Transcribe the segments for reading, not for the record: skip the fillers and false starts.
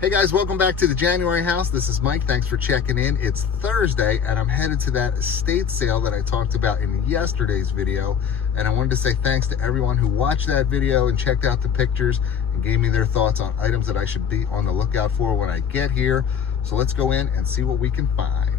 Hey guys, welcome back to the January house. This is Mike. Thanks for checking in. It's Thursday and I'm headed to that estate sale that I talked about in yesterday's video. And I wanted to say thanks to everyone who watched that video and checked out the pictures and gave me their thoughts on items that I should be on the lookout for when I get here. So let's go in and see what we can find.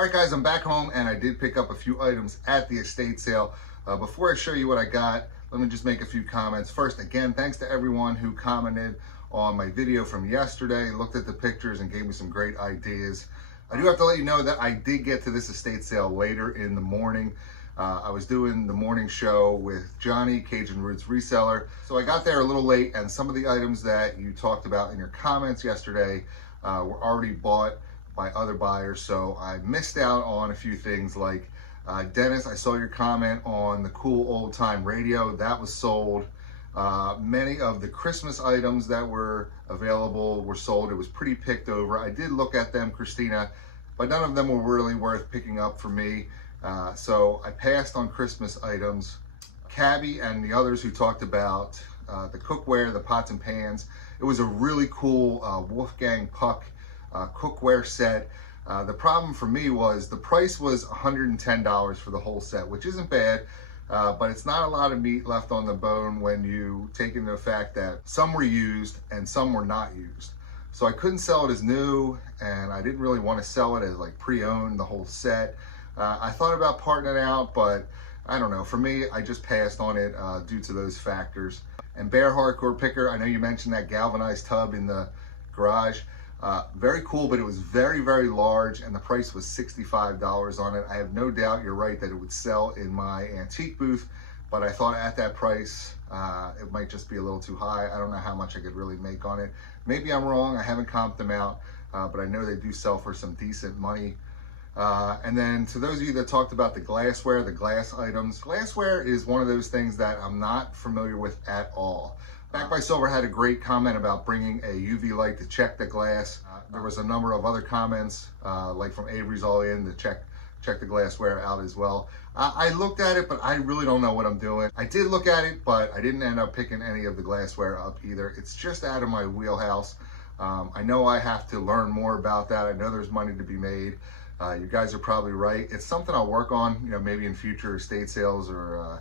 All right, guys, I'm back home and I did pick up a few items at the estate sale. Before I show you what I got, let me just make a few comments. First, again, thanks to everyone who commented on my video from yesterday, looked at the pictures and gave me some great ideas. I do have to let you know that I did get to this estate sale later in the morning. I was doing the morning show with Johnny, Cajun Roots reseller. So I got there a little late, and some of the items that you talked about in your comments yesterday were already bought by other buyers. So I missed out on a few things like Dennis, I saw your comment on the cool old time radio. That was sold. Many of the Christmas items that were available were sold. It was pretty picked over. I did look at them, Christina, but none of them were really worth picking up for me. So I passed on Christmas items. Cabby and the others who talked about the cookware, the pots and pans. It was a really cool Wolfgang Puck cookware set. The problem for me was the price was $110 for the whole set, which isn't bad, but it's not a lot of meat left on the bone when you take into the fact that some were used and some were not used. So I couldn't sell it as new, and I didn't really want to sell it as like pre-owned, the whole set. I thought about parting it out, but I don't know. For me, I just passed on it due to those factors. And Bear Hardcore Picker, I know you mentioned that galvanized tub in the garage. Very cool, but it was very, very large, and the price was $65 on it. I have no doubt you're right that it would sell in my antique booth, but I thought at that price, it might just be a little too high. I don't know how much I could really make on it. Maybe I'm wrong. I haven't comped them out, but I know they do sell for some decent money. And then to those of you that talked about the glassware, the glass items, glassware is one of those things that I'm not familiar with at all. Back by Silver had a great comment about bringing a UV light to check the glass. There was a number of other comments, like from Avery's All In, to check the glassware out as well. I looked at it, but I really don't know what I'm doing. I did look at it, but I didn't end up picking any of the glassware up either. It's just out of my wheelhouse. I know I have to learn more about that. I know there's money to be made. You guys are probably right. It's something I'll work on, you know, maybe in future estate sales or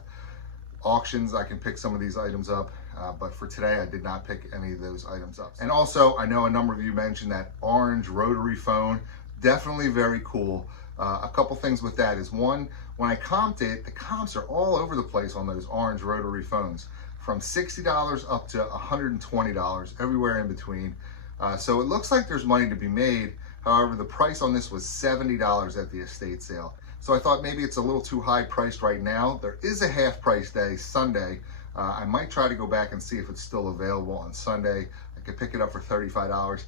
auctions. I can pick some of these items up. But for today, I did not pick any of those items up. And also, I know a number of you mentioned that orange rotary phone, definitely very cool. A couple things with that is, one, when I comped it, the comps are all over the place on those orange rotary phones, from $60 up to $120, everywhere in between. So it looks like there's money to be made. However, the price on this was $70 at the estate sale. So I thought maybe it's a little too high priced right now. There is a half price day, Sunday. I might try to go back and see if it's still available on Sunday. I could pick it up for $35.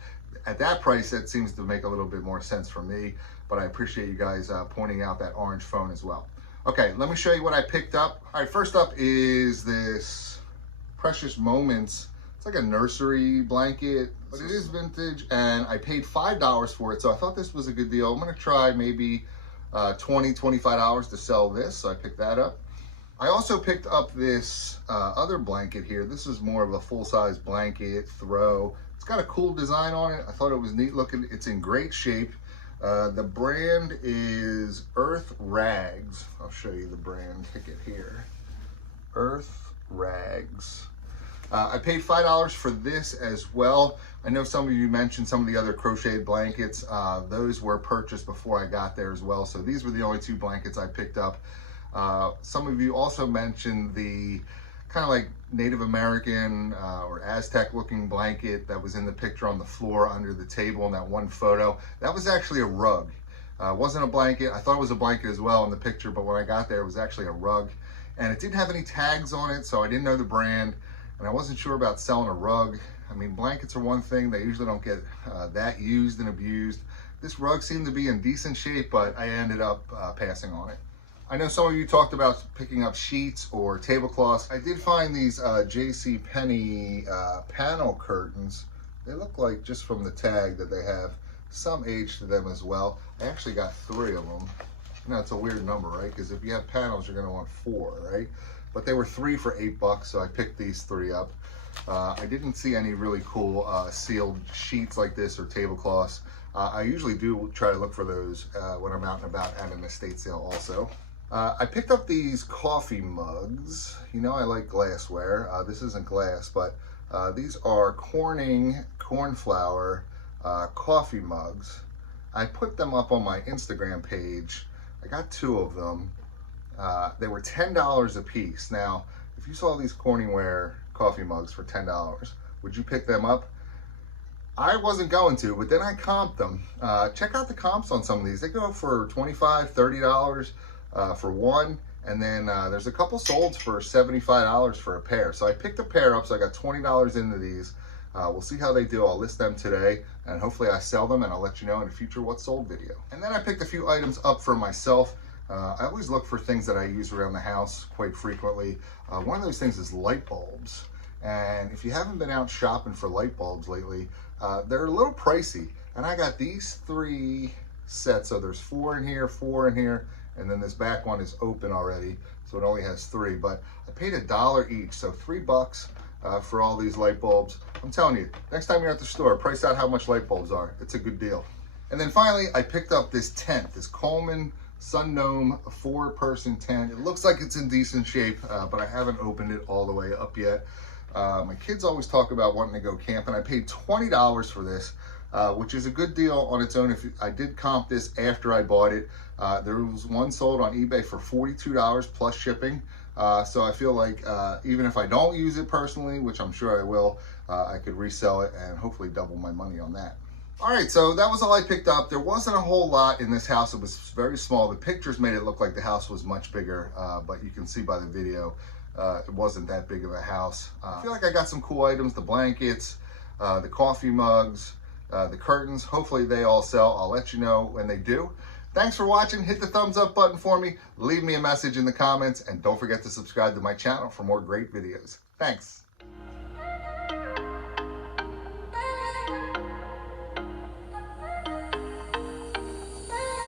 At that price, that seems to make a little bit more sense for me, but I appreciate you guys pointing out that orange phone as well. Okay, let me show you what I picked up. All right, first up is this Precious Moments. It's like a nursery blanket, but it is vintage, and I paid $5 for it, so I thought this was a good deal. I'm gonna try maybe $20, $25 to sell this, so I picked that up. I also picked up this other blanket here. This is more of a full-size blanket throw. It's got a cool design on it. I thought it was neat looking. It's in great shape. The brand is Earth Rags. I'll show you the brand ticket here. Earth Rags. I paid $5 for this as well. I know some of you mentioned some of the other crocheted blankets. Those were purchased before I got there as well. So these were the only two blankets I picked up. Some of you also mentioned the kind of like Native American or Aztec looking blanket that was in the picture on the floor under the table in that one photo. That was actually a rug. It wasn't a blanket. I thought it was a blanket as well in the picture, but when I got there, it was actually a rug. And it didn't have any tags on it, so I didn't know the brand. And I wasn't sure about selling a rug. I mean, blankets are one thing. They usually don't get that used and abused. This rug seemed to be in decent shape, but I ended up passing on it. I know some of you talked about picking up sheets or tablecloths. I did find these JCPenney panel curtains. They look like, just from the tag, that they have some age to them as well. I actually got 3 of them. You know, it's a weird number, right? Because if you have panels, you're gonna want 4, right? But they were 3 for $8, so I picked these 3 up. I didn't see any really cool sealed sheets like this or tablecloths. I usually do try to look for those when I'm out and about at an estate sale also. I picked up these coffee mugs. You know I like glassware. This isn't glass, but these are Corning cornflower coffee mugs. I put them up on my Instagram page. I got 2 of them. They were $10 a piece. Now, if you saw these Corningware coffee mugs for $10, would you pick them up? I wasn't going to, but then I comped them. Check out the comps on some of these. They go for $25, $30 for one. And then there's a couple solds for $75 for a pair. So I picked a pair up, so I got $20 into these. We'll see how they do. I'll list them today, and hopefully I sell them, and I'll let you know in a future What Sold video. And then I picked a few items up for myself. I always look for things that I use around the house quite frequently. One of those things is light bulbs. And if you haven't been out shopping for light bulbs lately, they're a little pricey. And I got these 3 sets. So there's 4 in here, 4 in here, and then this back one is open already, so it only has 3. But I paid $1 each, so $3 for all these light bulbs. I'm telling you, next time you're at the store, price out how much light bulbs are. It's a good deal. And then finally, I picked up this tent, this Coleman Sun Gnome 4-person tent. It looks like it's in decent shape, but I haven't opened it all the way up yet. My kids always talk about wanting to go camping. I paid $20 for this, which is a good deal on its own. I did comp this after I bought it. There was one sold on eBay for $42 plus shipping. So I feel like even if I don't use it personally, which I'm sure I will, I could resell it and hopefully double my money on that. All right, so that was all I picked up. There wasn't a whole lot in this house. It was very small. The pictures made it look like the house was much bigger, but you can see by the video, it wasn't that big of a house. I feel like I got some cool items, the blankets, the coffee mugs, the curtains. Hopefully they all sell. I'll let you know when they do. Thanks for watching. Hit the thumbs up button for me. Leave me a message in the comments, and don't forget to subscribe to my channel for more great videos. Thanks.